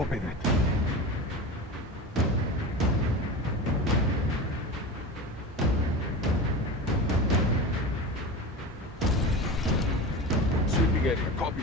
Copy that. Sweeping area, copy.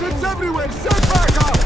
It's everywhere! Send back up!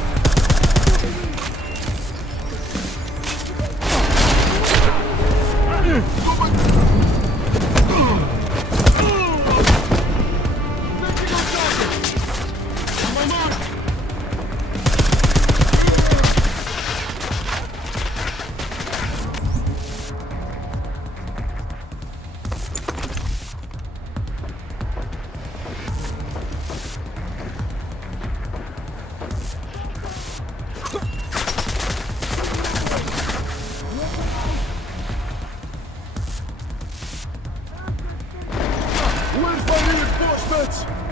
Where's my reinforcements?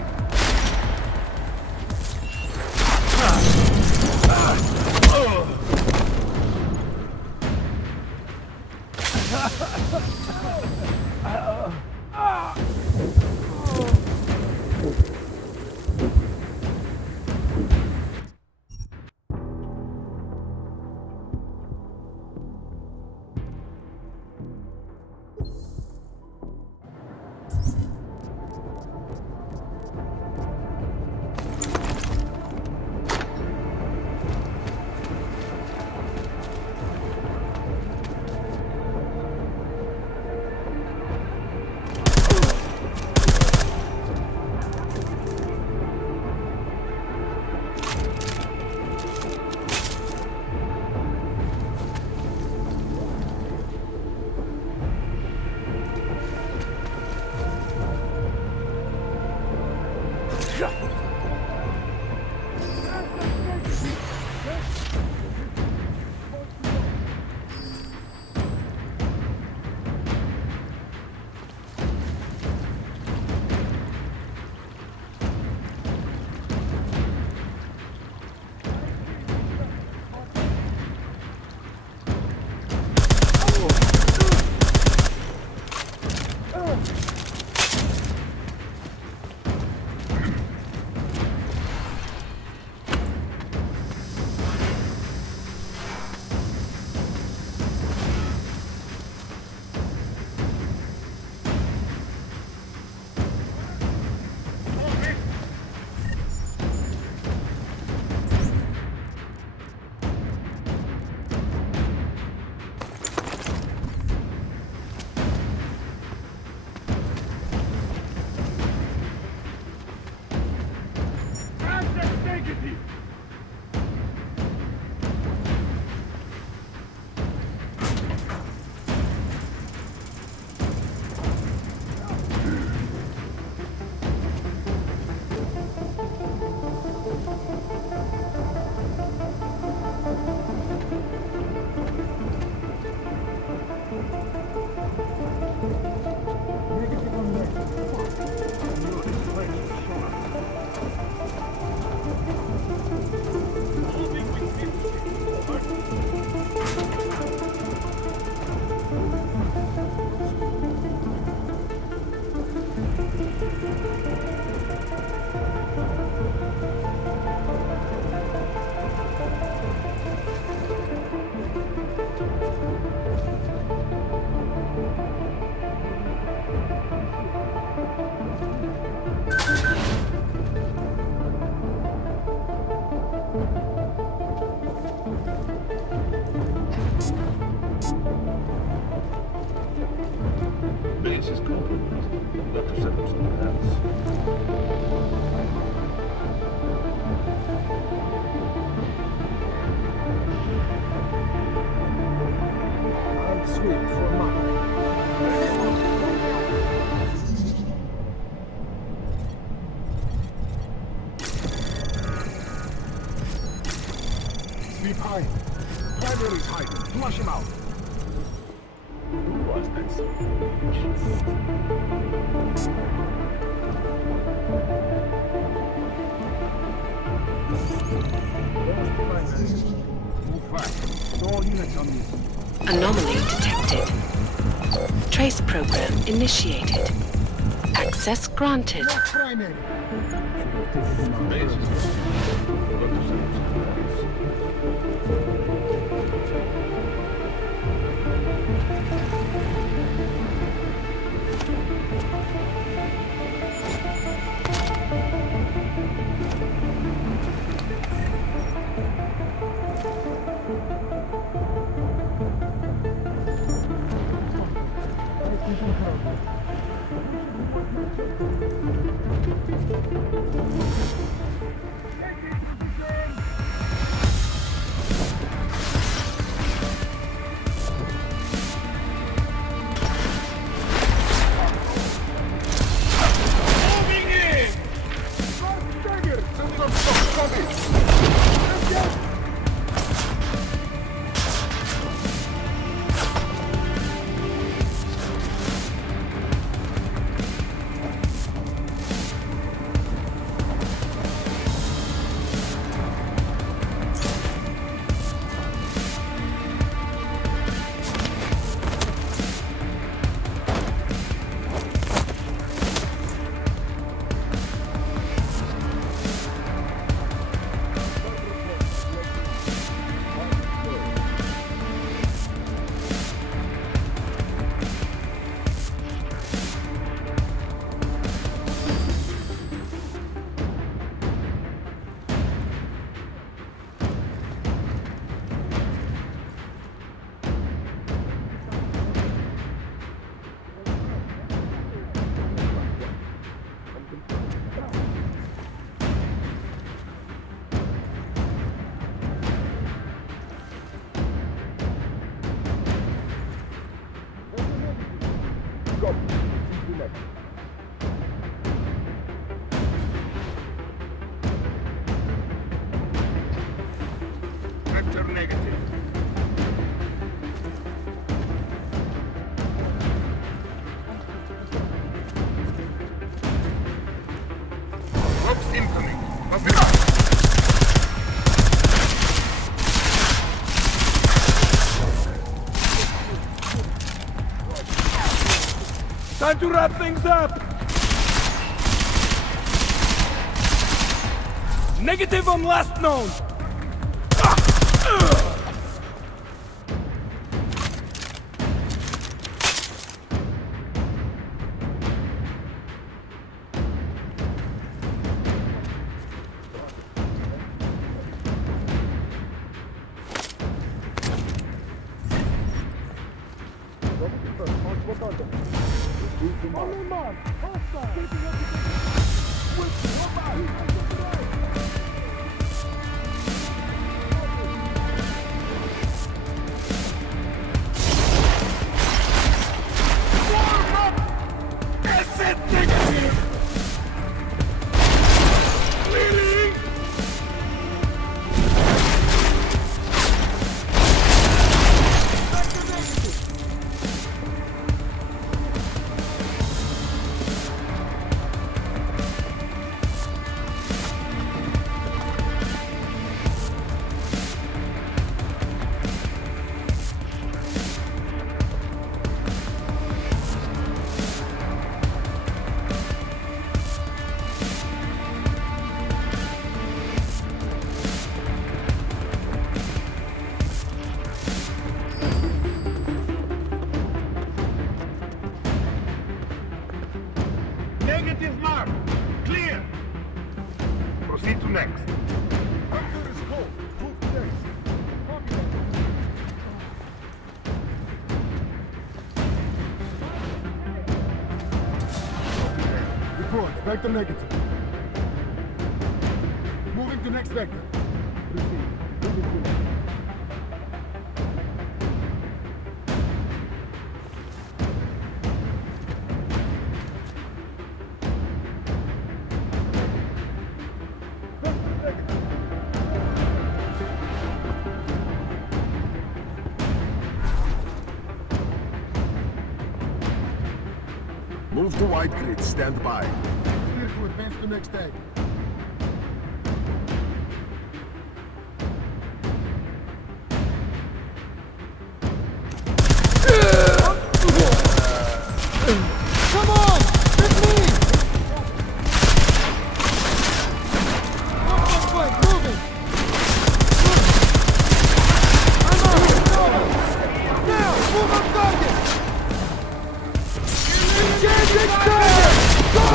got to set up something else. I'll sweep for Mark. Sweep high. Primary's hiding. Flush him out. Who was that son of a bitch? Move fast. All units on me. Anomaly detected. Trace program initiated. Access granted. Lost primary. Base is got to set up something else. Vector negative. Ropes incoming. Time to wrap things up! Negative on last known! Negative mark. Clear. Proceed to next. reports. Vector negative. Moving to next vector. Proceed. Moving to next. Move to wide grid, stand by. Clear to advance to next tag. Come on! With me! One, moving! I'm out! Now, move on target! Changing target! Go!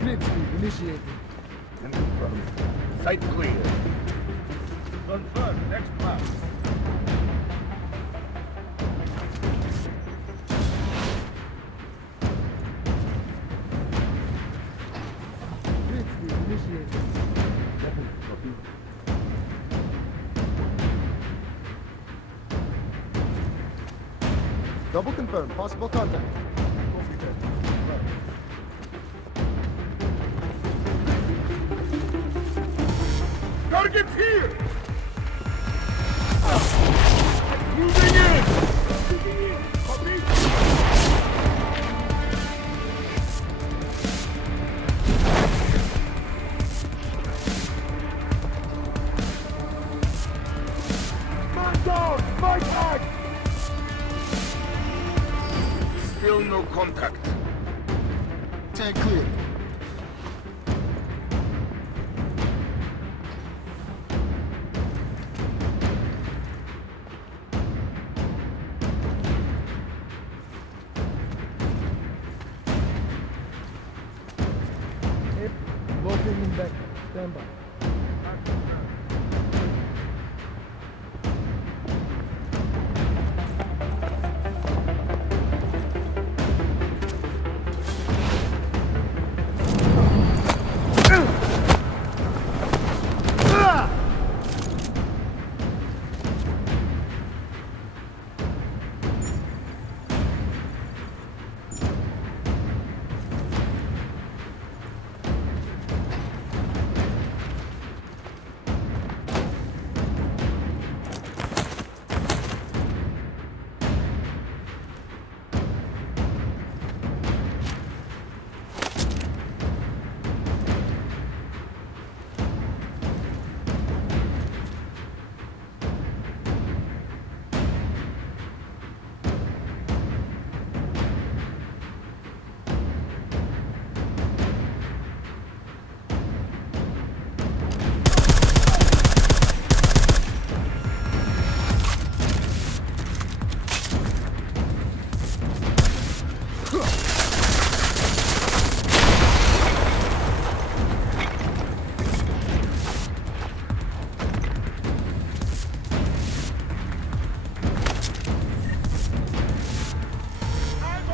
Grid speed initiated. And confirm. Site clear. Confirm. Next map. Grid speed initiated. Definitely copy. Double confirm. Possible contact. Copy that. Target's here! Moving in! Copy. Man down! Fight back! Still no contact. Tag clear. Locating in back. Stand by.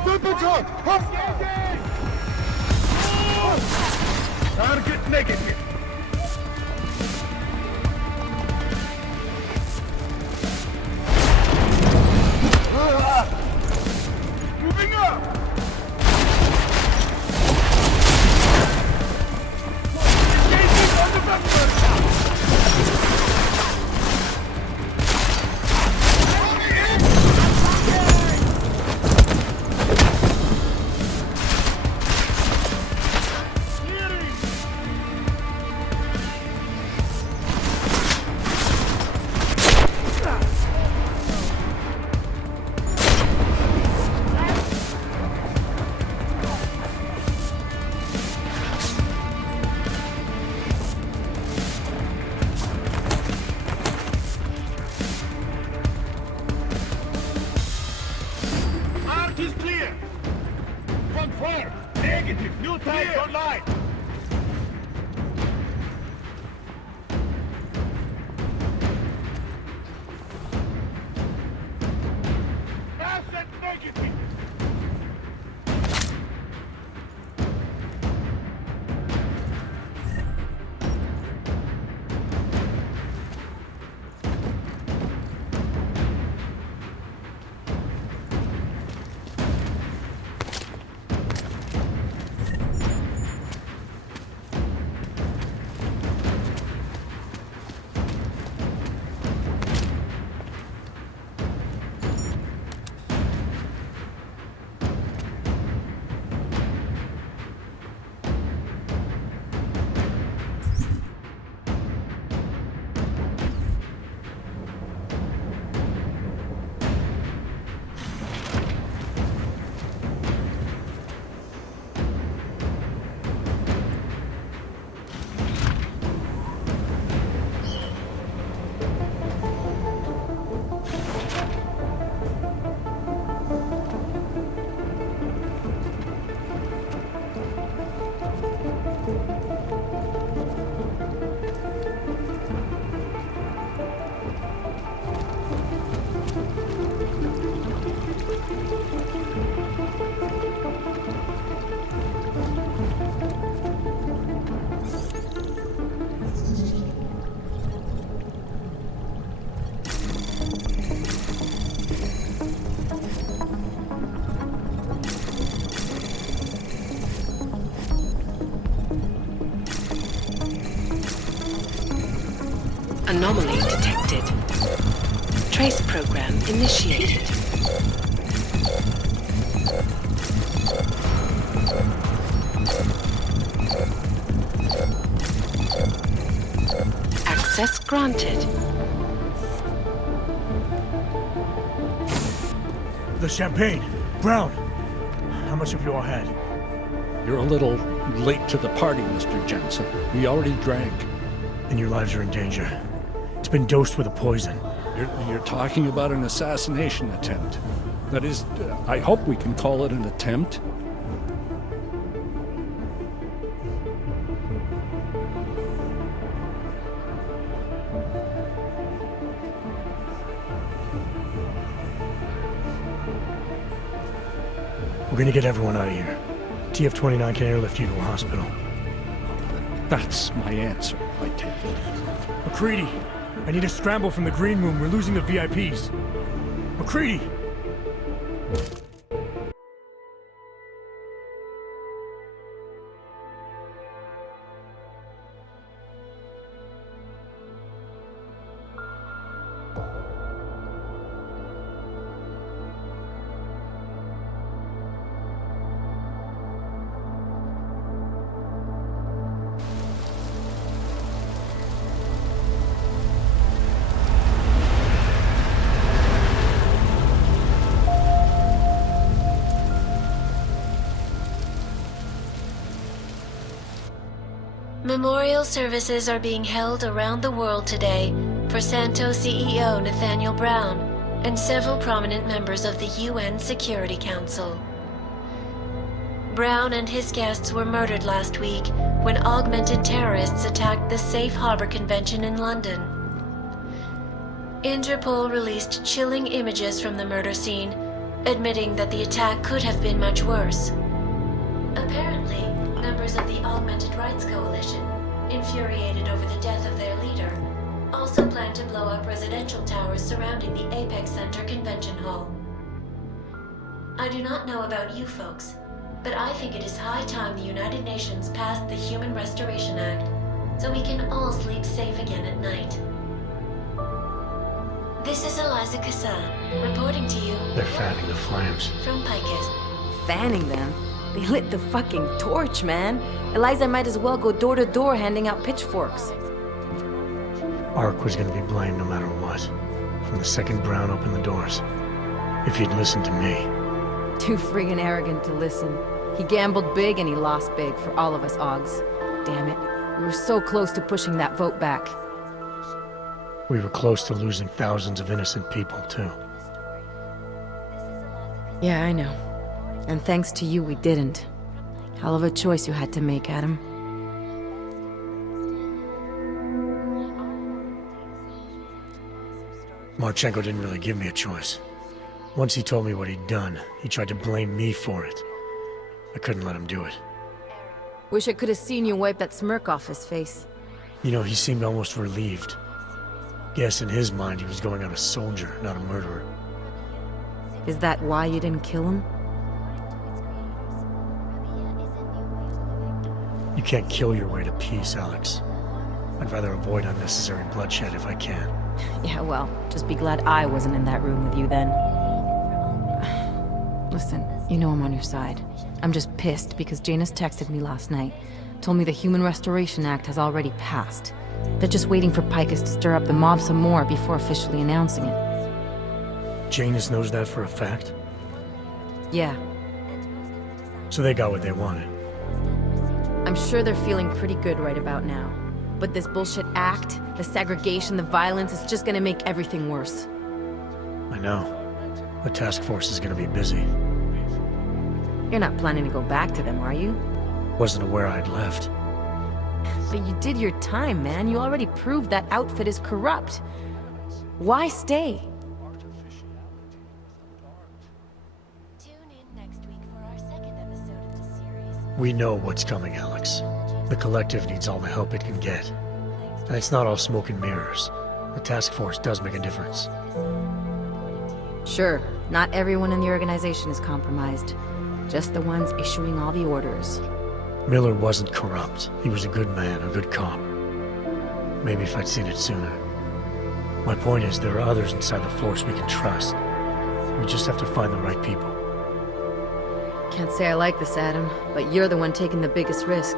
Weapons hot! Target negative. Moving Fire! Negative! New times online! Asset negative! Anomaly detected. Trace program initiated. Access granted. The champagne. Brown. How much have you all had? You're a little late to the party, Mr. Jensen. We already drank. And your lives are in danger. It's been dosed with a poison. You're talking about an assassination attempt. That is, I hope we can call it an attempt. We're gonna get everyone out of here. TF-29 can airlift you to a hospital. That's my answer, I take it. McCready, I need a scramble from the green room. We're losing the VIPs. McCready! Memorial services are being held around the world today for Santos CEO Nathaniel Brown and several prominent members of the UN Security Council. Brown and his guests were murdered last week when augmented terrorists attacked the Safe Harbor Convention in London. Interpol released chilling images from the murder scene, admitting that the attack could have been much worse. Apparently, members of the Augmented Rights Coalition, infuriated over the death of their leader, also plan to blow up residential towers surrounding the Apex Center Convention Hall. I do not know about you folks, but I think it is high time the United Nations passed the Human Restoration Act, so we can all sleep safe again at night. This is Eliza Cassan, reporting to you. They're fanning the flames. From Picus. Fanning them? They lit the fucking torch, man. Eliza might as well go door to door handing out pitchforks. Ark was gonna be blamed no matter what. From the second Brown opened the doors. If he'd listened to me. Too friggin' arrogant to listen. He gambled big and he lost big for all of us Augs. Damn it. We were so close to pushing that vote back. We were close to losing thousands of innocent people, too. Yeah, I know. And thanks to you, we didn't. Hell of a choice you had to make, Adam. Marchenko didn't really give me a choice. Once he told me what he'd done, he tried to blame me for it. I couldn't let him do it. Wish I could have seen you wipe that smirk off his face. You know, he seemed almost relieved. Guess in his mind he was going out a soldier, not a murderer. Is that why you didn't kill him? You can't kill your way to peace, Alex. I'd rather avoid unnecessary bloodshed if I can. Yeah, well, just be glad I wasn't in that room with you then. Listen, you know I'm on your side. I'm just pissed because Janus texted me last night. Told me the Human Restoration Act has already passed. They're just waiting for Picus to stir up the mob some more before officially announcing it. Janus knows that for a fact? Yeah, So they got what they wanted. I'm sure they're feeling pretty good right about now. But this bullshit act, the segregation, the violence, is just gonna make everything worse. I know. The task force is gonna be busy. You're not planning to go back to them, are you? Wasn't aware I'd left. But you did your time, man. You already proved that outfit is corrupt. Why stay? Tune in next week for our second episode of the series. We know what's coming, Alex. The collective needs all the help it can get. And it's not all smoke and mirrors. The task force does make a difference. Sure, not everyone in the organization is compromised. Just the ones issuing all the orders. Miller wasn't corrupt. He was a good man, a good cop. Maybe if I'd seen it sooner. My point is, there are others inside the force we can trust. We just have to find the right people. Can't say I like this, Adam, but you're the one taking the biggest risk.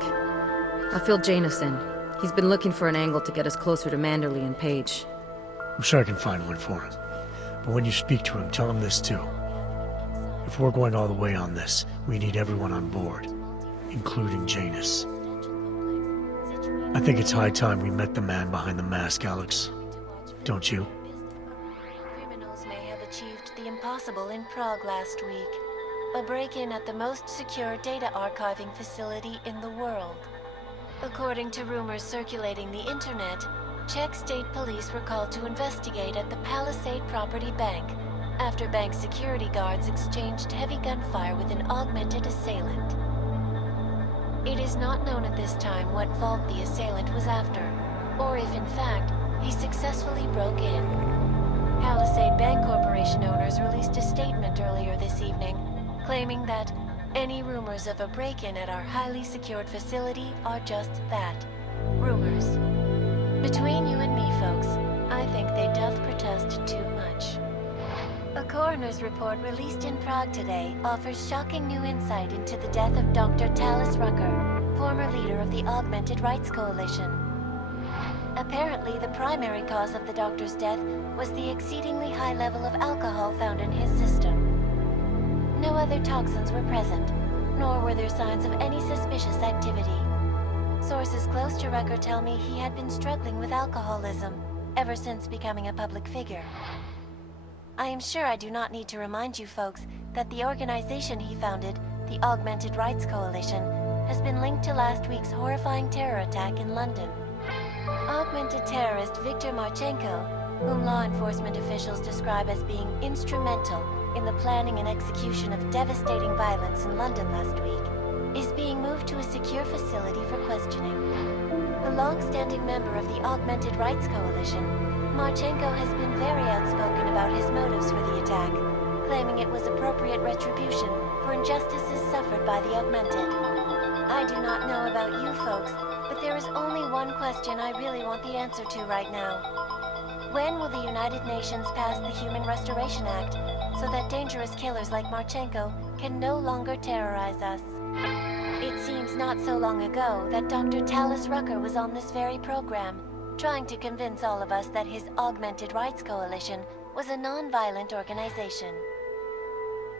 I'll fill Janus in. He's been looking for an angle to get us closer to Manderley and Page. I'm sure I can find one for him. But when you speak to him, tell him this too. If we're going all the way on this, we need everyone on board, including Janus. I think it's high time we met the man behind the mask, Alex. Don't you? Criminals may have achieved the impossible in Prague last week. A break-in at the most secure data archiving facility in the world. According to rumors circulating the internet, Czech state police were called to investigate at the Palisade Property Bank after bank security guards exchanged heavy gunfire with an augmented assailant. It is not known at this time what vault the assailant was after, or if in fact he successfully broke in. Palisade Bank Corporation owners released a statement earlier this evening, claiming that any rumors of a break-in at our highly secured facility are just that, rumors. Between you and me, folks, I think they doth protest too much. A coroner's report released in Prague today offers shocking new insight into the death of Dr. Talis Rucker, former leader of the Augmented Rights Coalition. Apparently, the primary cause of the doctor's death was the exceedingly high level of alcohol found in his system. No other toxins were present, nor were there signs of any suspicious activity. Sources close to Rucker tell me he had been struggling with alcoholism ever since becoming a public figure. I am sure I do not need to remind you folks that the organization he founded, the Augmented Rights Coalition, has been linked to last week's horrifying terror attack in London. Augmented terrorist Viktor Marchenko, whom law enforcement officials describe as being instrumental in the planning and execution of devastating violence in London last week, is being moved to a secure facility for questioning. A long-standing member of the Augmented Rights Coalition, Marchenko has been very outspoken about his motives for the attack, claiming it was appropriate retribution for injustices suffered by the Augmented. I do not know about you folks, but there is only one question I really want the answer to right now. When will the United Nations pass the Human Restoration Act so that dangerous killers like Marchenko can no longer terrorize us? It seems not so long ago that Dr. Talis Rucker was on this very program, trying to convince all of us that his Augmented Rights Coalition was a non-violent organization.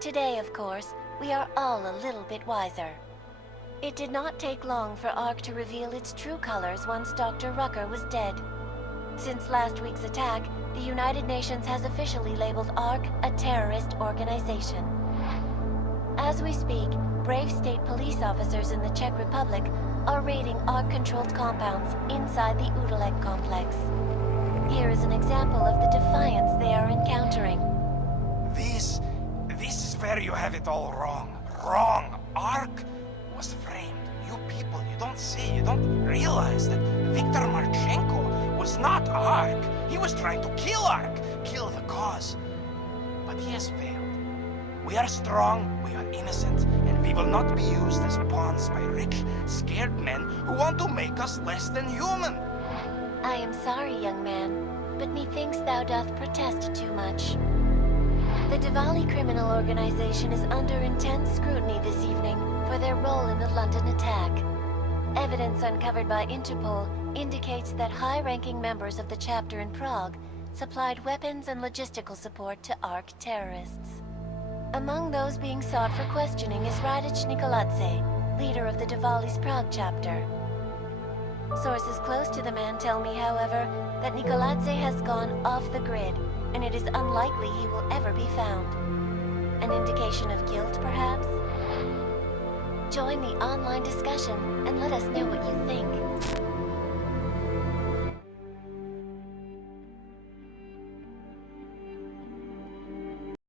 Today, of course, we are all a little bit wiser. It did not take long for ARC to reveal its true colors once Dr. Rucker was dead. Since last week's attack, the United Nations has officially labeled ARC a terrorist organization. As we speak, brave state police officers in the Czech Republic are raiding ARC-controlled compounds inside the Udalek complex. Here is an example of the defiance they are encountering. This is where you have it all wrong. Wrong. ARC was framed. You people, you don't see, you don't realize that Viktor Marchenko was not ARC. He was trying to kill ARC, kill the cause. But he has failed. We are strong, we are innocent, and we will not be used as pawns by rich, scared men who want to make us less than human. I am sorry, young man, but methinks thou doth protest too much. The Diwali criminal organization is under intense scrutiny this evening for their role in the London attack. Evidence uncovered by Interpol indicates that high-ranking members of the chapter in Prague supplied weapons and logistical support to ARC terrorists. Among those being sought for questioning is Radic Nikoladze, leader of the Diwali's Prague chapter. Sources close to the man tell me, however, that Nikoladze has gone off the grid, and it is unlikely he will ever be found. An indication of guilt, perhaps? Join the online discussion and let us know what you think.